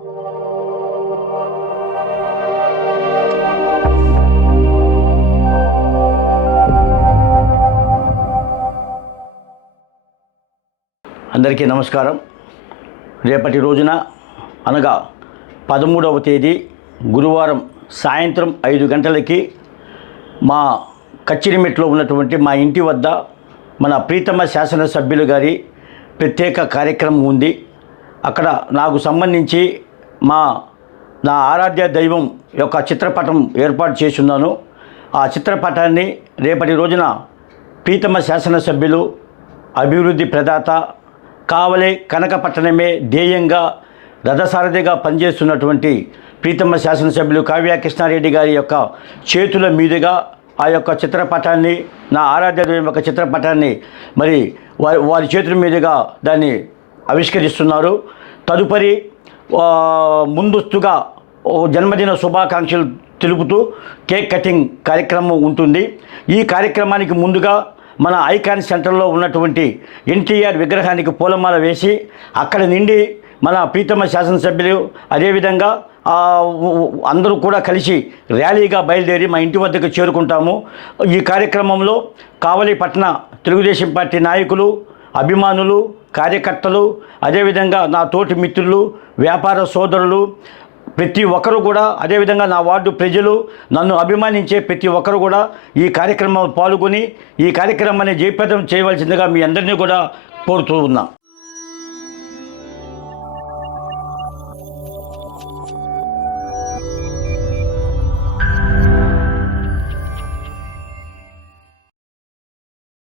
అందరికీ నమస్కారం. రేపటి రోజున అనగా పదమూడవ తేదీ గురువారం సాయంత్రం ఐదు గంటలకి మా కచ్చిరిమెట్లో ఉన్నటువంటి మా ఇంటి వద్ద మన ప్రీతమ శాసనసభ్యులు గారి ప్రత్యేక కార్యక్రమం ఉంది. అక్కడ నాకు సంబంధించి మా నా ఆరాధ్య దైవం యొక్క చిత్రపటం ఏర్పాటు చేస్తున్నాను. ఆ చిత్రపటాన్ని రేపటి రోజున ప్రీతమ శాసనసభ్యులు అభివృద్ధి ప్రదాత కావలే కనకపట్టణమే ధ్యేయంగా రథసారథిగా పనిచేస్తున్నటువంటి ప్రీతమ్మ శాసనసభ్యులు కావ్య కృష్ణారెడ్డి గారి యొక్క చేతుల మీదుగా ఆ యొక్క చిత్రపటాన్ని నా ఆరాధ్య దైవం యొక్క చిత్రపటాన్ని మరి వారి వారి చేతుల మీదుగా దాన్ని ఆవిష్కరిస్తున్నారు. తదుపరి ముందస్తుగా జన్మదిన శుభాకాంక్షలు తెలుపుతూ కేక్ కటింగ్ కార్యక్రమం ఉంటుంది. ఈ కార్యక్రమానికి ముందుగా మన ఐకాన్ సెంటర్లో ఉన్నటువంటి ఎన్టీఆర్ విగ్రహానికి పూలమాల వేసి అక్కడ నుండి మన ప్రీతమ శాసనసభ్యులు అదేవిధంగా అందరూ కూడా కలిసి ర్యాలీగా బయలుదేరి మా ఇంటి వద్దకు చేరుకుంటాము. ఈ కార్యక్రమంలో కావలి పట్టణ తెలుగుదేశం పార్టీ నాయకులు అభిమానులు కార్యకర్తలు అదేవిధంగా నా తోటి మిత్రులు వ్యాపార సోదరులు ప్రతి ఒక్కరు కూడా అదేవిధంగా నా వార్డు ప్రజలు నన్ను అభిమానించే ప్రతి ఒక్కరు కూడా ఈ కార్యక్రమంలో పాల్గొని ఈ కార్యక్రమాన్ని జయప్రదం చేయవలసిందిగా మీ అందరినీ కూడా కోరుతూ ఉన్నా.